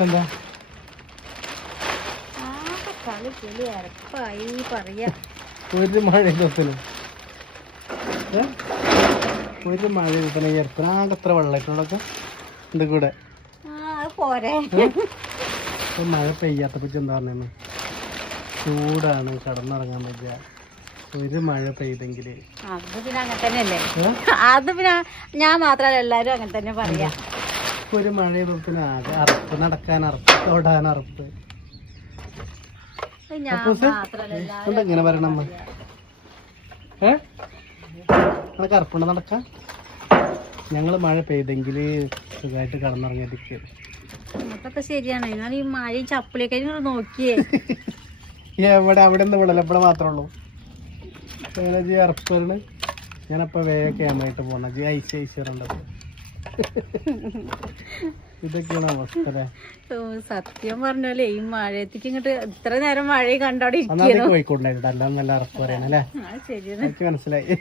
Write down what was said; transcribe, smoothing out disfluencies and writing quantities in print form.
എന്താ ഒരു മഴ ഇതൊത്തലും ഒരു മഴ ഇതൊത്തല എത്രനാകെ എത്ര വെള്ളമായിട്ടുള്ളതൊക്കെ എൻ്റെ കൂടെ മഴ പെയ്യാത്തപ്പോ എന്താ പറഞ്ഞു ചൂടാണ് കടന്നിറങ്ങാൻ പറ്റുക ഒരു മഴ പെയ്തെങ്കില് അത് പിന്നെ അങ്ങനെ തന്നെയല്ലേ അത് പിന്നെ ഞാൻ മാത്രല്ല എല്ലാരും അങ്ങനെ തന്നെ പറയാ ഒരു മഴ പെയ്തത്തിന് ആകെ അറുപ്പ് നടക്കാൻ അറുപ്പ് തൊടാൻ അറുപ്പ് എങ്ങനെ പറയണം നിനക്ക് അറുപ്പുണ്ട് നടക്കാം ഞങ്ങള് മഴ പെയ്തെങ്കില് സുഖമായിട്ട് കടന്നിറങ്ങിയതൊക്കെ അതൊക്കെ ശരിയാണ് നിങ്ങൾ ഈ മഴയും ചപ്പിളിയൊക്കെ നോക്കിയേ എവിടെ അവിടെ നിന്ന് വിടലപ്പടെ മാത്രമേ ഉള്ളൂ ജി അറപ്പാണ് ഞാനപ്പോ വേഗം ക്യാമറയിട്ട് പോണ ജി ഐശ്വര്യണ്ടത് ഇതൊക്കെയാണ് അവസ്ഥ അല്ലേ സത്യം പറഞ്ഞാലേ ഈ മഴയത്തേക്ക് ഇങ്ങോട്ട് ഇത്ര നേരം മഴ കണ്ടോടെ കോഴിക്കോട്ടുണ്ടായിട്ട് അല്ലാതെ നല്ല അറപ്പ് പറയണല്ലേ ശരിയാണ് മനസ്സിലായി